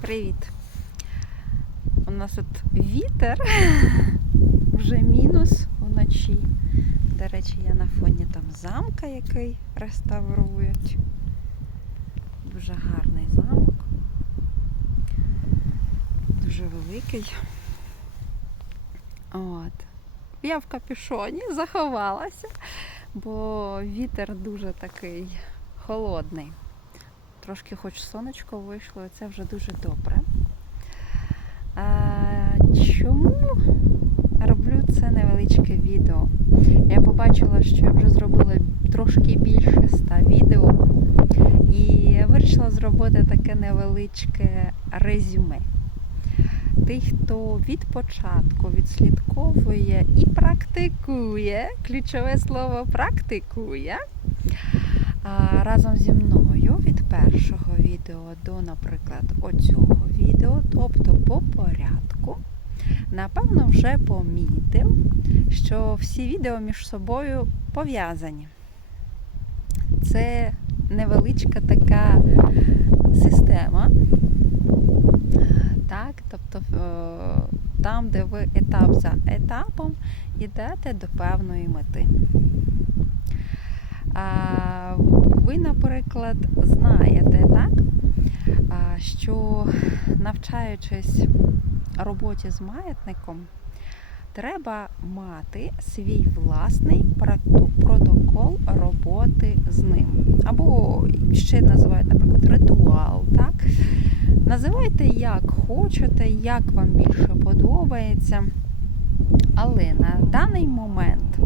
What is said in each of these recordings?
Привіт! У нас тут вітер, вже мінус вночі. До речі, я на фоні там замка, який реставрують. Дуже гарний замок. Дуже великий. От. Я в капюшоні заховалася, бо вітер дуже такий холодний. Трошки хоч сонечко вийшло, і це вже дуже добре. А, чому роблю це невеличке відео? Я побачила, що я вже зробила трошки більше ста відео, і я вирішила зробити таке невеличке резюме. Тих, хто від початку відслідковує і практикує, ключове слово практикує, разом зі мною від першого відео до, наприклад, оцього відео, тобто по порядку, напевно, вже помітив, що всі відео між собою пов'язані. Це невеличка така система. Так, тобто е, там, де ви етап за етапом йдете до певної мети. Ви, наприклад, знаєте, так, що навчаючись роботі з маятником, треба мати свій власний протокол роботи з ним. Або ще називають, наприклад, ритуал. Так? Називайте як хочете, як вам більше подобається. Але на даний момент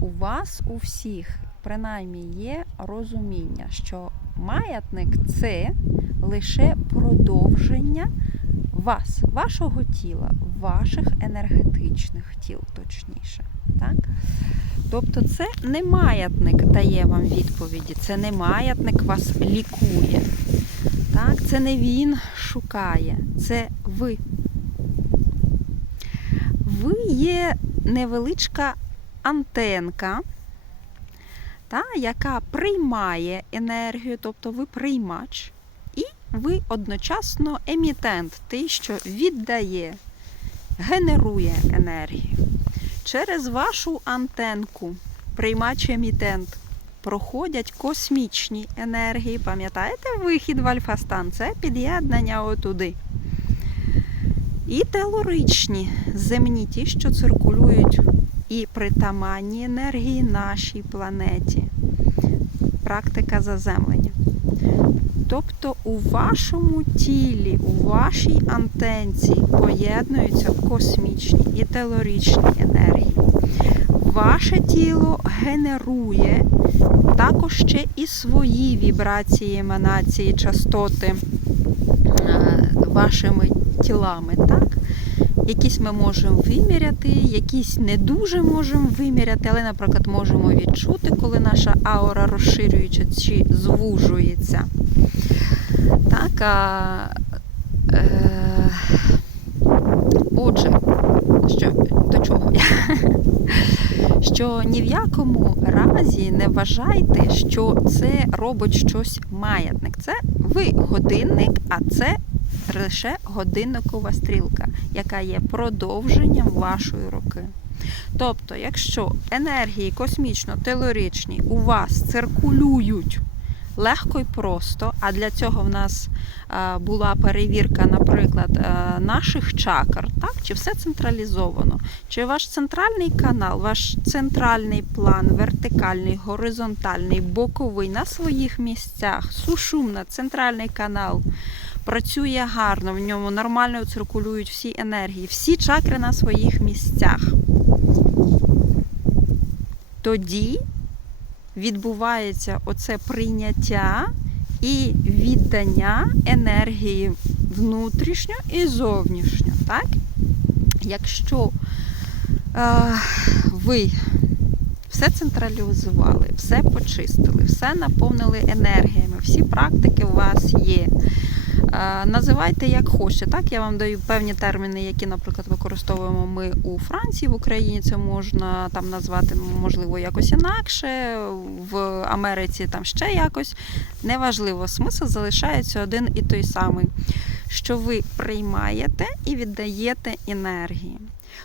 у вас у всіх принаймні є розуміння, що маятник це лише продовження вас, вашого тіла, ваших енергетичних тіл, точніше. Так? Тобто це не маятник дає вам відповіді, це не маятник вас лікує. Так? Це не він шукає, це ви. Ви є невеличка антенка, та, яка приймає енергію, тобто ви приймач, і ви одночасно емітент, той, що віддає, генерує енергію. Через вашу антенку, приймач емітент, проходять космічні енергії. Пам'ятаєте вихід в альфа-стан? Це під'єднання отуди. І телоричні земні, ті, що циркулюють і притаманні енергії нашій планеті. Практика заземлення. Тобто у вашому тілі, у вашій антенці поєднуються космічні і телоричні енергії. Ваше тіло генерує також ще і свої вібрації, еманації, частоти е, вашими тілами. так? Якісь ми можемо виміряти, якісь не дуже можемо виміряти, але, наприклад, можемо відчути, коли наша аура розширюється чи звужується. Так, а, е, Отже, що, до чого я? Що ні в якому разі не вважайте, що це робить щось маятник. Це ви годинник, а це лише годинникова стрілка, яка є продовженням вашої руки. Тобто, якщо енергії космічно-телоричні у вас циркулюють легко і просто, а для цього в нас е, була перевірка, наприклад, е, наших чакр, так? чи все централізовано, чи ваш центральний канал, ваш центральний план, вертикальний, горизонтальний, боковий на своїх місцях, сушумна, центральний канал працює гарно, в ньому нормально циркулюють всі енергії, всі чакри на своїх місцях. Тоді відбувається оце прийняття і віддання енергії внутрішньо і зовнішньо. Так? Якщо е, ви все централізували, все почистили, все наповнили енергіями, всі практики у вас є. Е, Називайте як хочете. Так, я вам даю певні терміни, які, наприклад, використовуємо ми у Франції, в Україні. Це можна там назвати можливо якось інакше, в Америці там ще якось. Неважливо, смисл залишається один і той самий, що ви приймаєте і віддаєте енергії.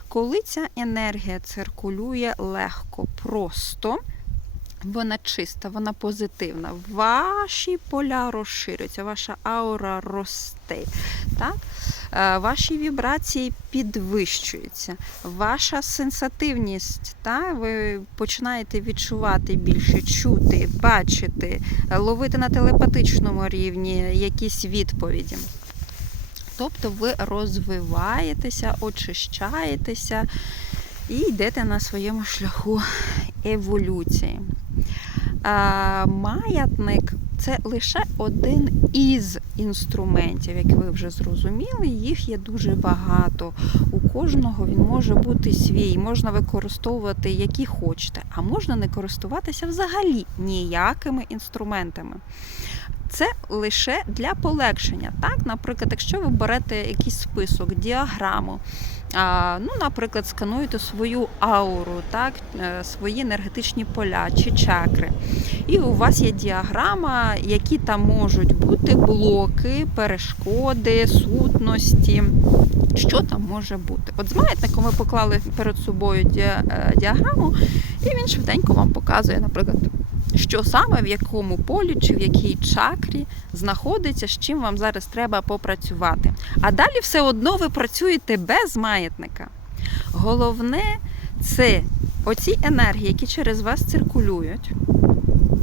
Коли ця енергія циркулює легко, просто. Вона чиста, вона позитивна. Ваші поля розширюються, ваша аура росте. Так? Е, Ваші вібрації підвищуються, ваша сенсативність, та? ви починаєте відчувати більше, чути, бачити, ловити на телепатичному рівні якісь відповіді. Тобто ви розвиваєтеся, очищаєтеся і йдете на своєму шляху еволюції. Маятник це лише один із інструментів, як ви вже зрозуміли. Їх є дуже багато. У кожного він може бути свій, можна використовувати які хочете, а можна не користуватися взагалі ніякими інструментами. Це лише для полегшення. Так, наприклад, якщо ви берете якийсь список, діаграму, ну, наприклад, скануєте свою ауру, так, е, свої енергетичні поля чи чакри. І у вас є діаграма, які там можуть бути блоки, перешкоди, сутності. Що там може бути? От з маятником ви поклали перед собою е, діаграму, і він швиденько вам показує, наприклад, що саме в якому полі чи в якій чакрі знаходиться, з чим вам зараз треба попрацювати. А далі все одно ви працюєте без маятника. Головне це оці енергії, які через вас циркулюють.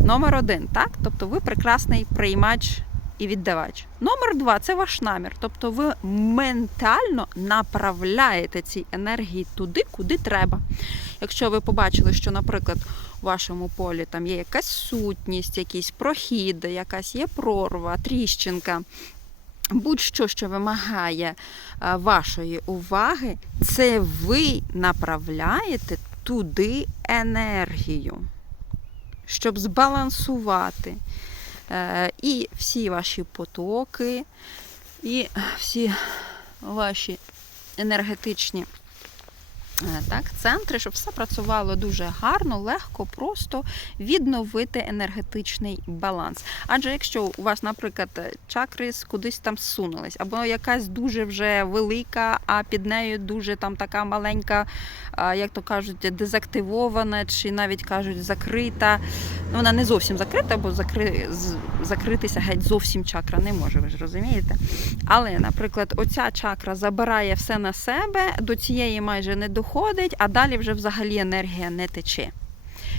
Номер один, так? Тобто ви прекрасний приймач і віддавач. Номер два це ваш намір. Тобто ви ментально направляєте ці енергії туди, куди треба. Якщо ви побачили, що, наприклад, у вашому полі там є якась сутність, якийсь прохід, якась є прорва, тріщинка. Будь-що, що вимагає вашої уваги, це ви направляєте туди енергію, щоб збалансувати е, і всі ваші потоки, і всі ваші енергетичні е, так, центри, щоб все працювало дуже гарно, легко, просто відновити енергетичний баланс. Адже якщо у вас, наприклад, чакри кудись там сунулись, або якась дуже вже велика, а під нею дуже там така маленька, як то кажуть, дезактивована, чи навіть кажуть, закрита. Ну, вона не зовсім закрита, бо закри... закритися геть зовсім чакра не може, ви ж розумієте. Але, наприклад, оця чакра забирає все на себе, до цієї майже не доходить, а далі вже взагалі енергія не тече.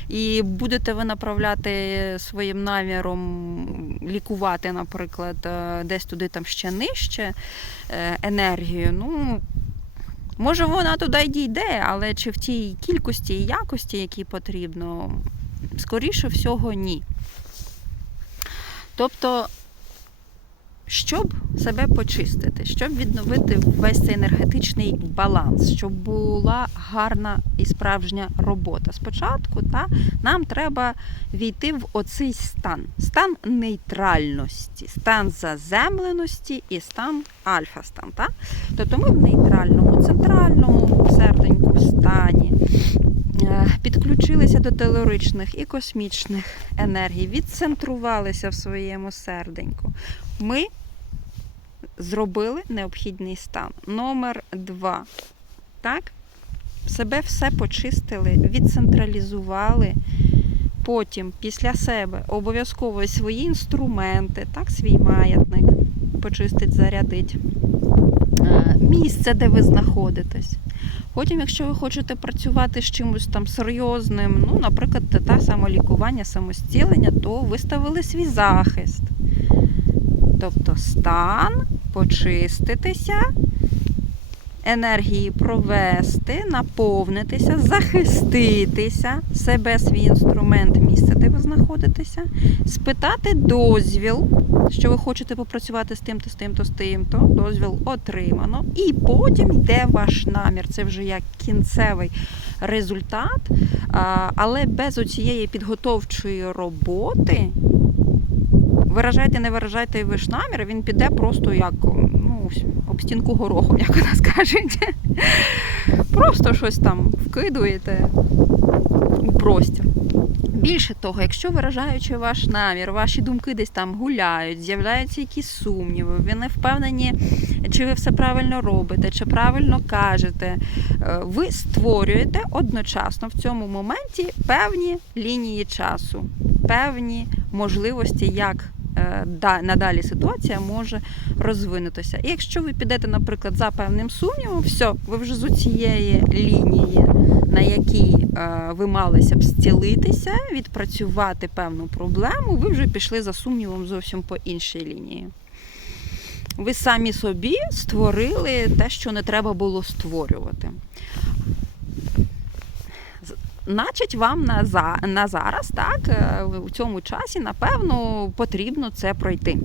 І будете ви направляти своїм наміром лікувати, наприклад, е, десь туди там ще нижче е, енергію. Ну, може, вона туди й дійде, але чи в тій кількості і якості, які потрібно, скоріше всього, ні. Тобто, щоб себе почистити, щоб відновити весь цей енергетичний баланс, щоб була гарна і справжня робота. Спочатку та, нам треба війти в оцей стан, стан нейтральності, стан заземленості і стан альфа-стан. Та? Тобто ми в нейтральному, центральному серденьку стані. Е, Підключилися до телоричних і космічних енергій, відцентрувалися в своєму серденьку. Ми зробили необхідний стан. Номер два. Так? Себе все почистили, відцентралізували. Потім, після себе, обов'язково свої інструменти, так, свій маятник почистить, зарядить. Е, Місце, де ви знаходитесь. Потім, якщо ви хочете працювати з чимось там серйозним, ну, наприклад, те самолікування, самостілення, то виставили свій захист. Тобто стан, почиститися, енергії провести, наповнитися, захиститися, себе, свій інструмент, місце, де ви знаходитеся, спитати дозвіл, що ви хочете попрацювати з тим-то, з тим-то, з тим-то, дозвіл отримано. І потім йде ваш намір. Це вже як кінцевий результат. Але без оцієї підготовчої роботи виражайте, не виражайте ви ж намір, він піде просто як ну, об стінку горохом, як у нас. Просто щось там вкидуєте у простір. Більше того, якщо виражаючи ваш намір, ваші думки десь там гуляють, з'являються якісь сумніви, ви не впевнені, чи ви все правильно робите, чи правильно кажете, е, ви створюєте одночасно в цьому моменті певні лінії часу, певні можливості, як е, да- надалі ситуація може розвинутися. І якщо ви підете, наприклад, за певним сумнівом, все, ви вже з цієї лінії, на якій е, ви малися б зцілитися, відпрацювати певну проблему, ви вже пішли за сумнівом зовсім по іншій лінії. Ви самі собі створили те, що не треба було створювати. Значить, вам на, за, на зараз, так, е, у цьому часі, напевно, потрібно це пройти.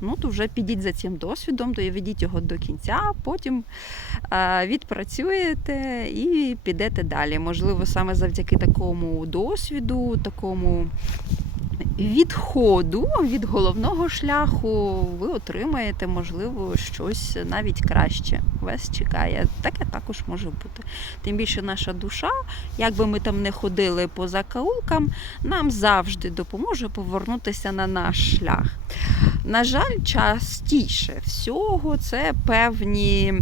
Ну, то вже підіть за цим досвідом, доведіть його до кінця, потім е, відпрацюєте і підете далі. Можливо, саме завдяки такому досвіду, такому відходу від головного шляху ви отримаєте, можливо, щось навіть краще. Вас чекає. Таке також може бути. Тим більше наша душа, як би ми там не ходили по закаулкам, нам завжди допоможе повернутися на наш шлях. На жаль, частіше всього це певні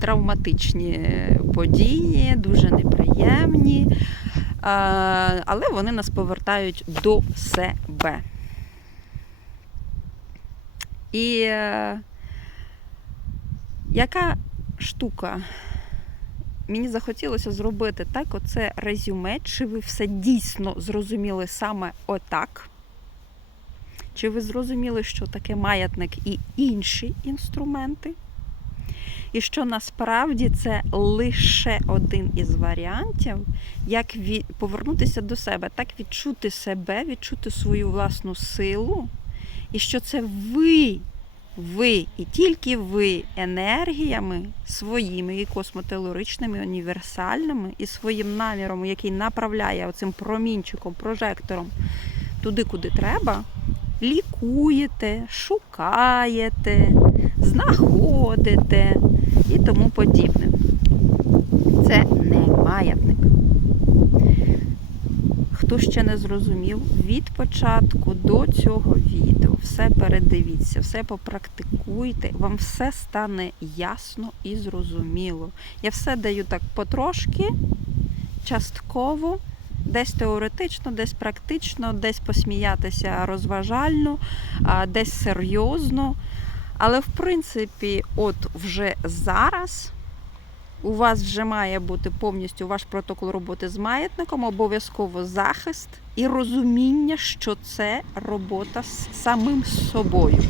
травматичні події, дуже неприємні, але вони нас повертають до себе. І е, яка штука? Мені захотілося зробити так, оце резюме, чи ви все дійсно зрозуміли саме отак? Чи ви зрозуміли, що таке маятник і інші інструменти? І що насправді це лише один із варіантів, як від... повернутися до себе, так відчути себе, відчути свою власну силу, і що це ви, ви і тільки ви енергіями своїми і космотелоричними, універсальними, і своїм наміром, який направляє оцим промінчиком, прожектором туди, куди треба, лікуєте, шукаєте, знаходите і тому подібне. Це не маятник. Хто ще не зрозумів, від початку до цього відео все передивіться, все попрактикуйте, вам все стане ясно і зрозуміло. Я все даю так потрошки, частково, десь теоретично, десь практично, десь посміятися розважально, десь серйозно. Але в принципі, от вже зараз у вас вже має бути повністю ваш протокол роботи з маятником, обов'язково захист і розуміння, що це робота з самим собою,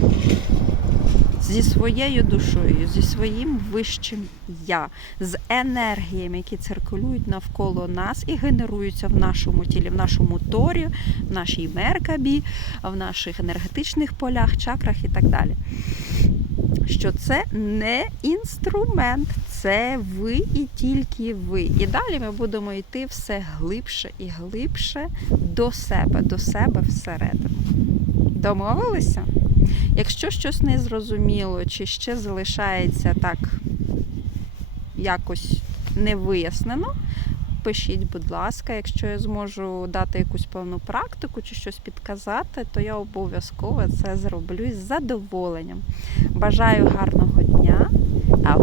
зі своєю душою, зі своїм вищим я, з енергіями, які циркулюють навколо нас і генеруються в нашому тілі, в нашому торі, в нашій меркабі, в наших енергетичних полях, чакрах і так далі що це не інструмент, це ви і тільки ви. І далі ми будемо йти все глибше і глибше до себе, до себе всередину. Домовилися? Якщо щось не зрозуміло, чи ще залишається так якось не вияснено, пишіть, будь ласка, якщо я зможу дати якусь певну практику чи щось підказати, то я обов'язково це зроблю із задоволенням. Бажаю гарного дня, а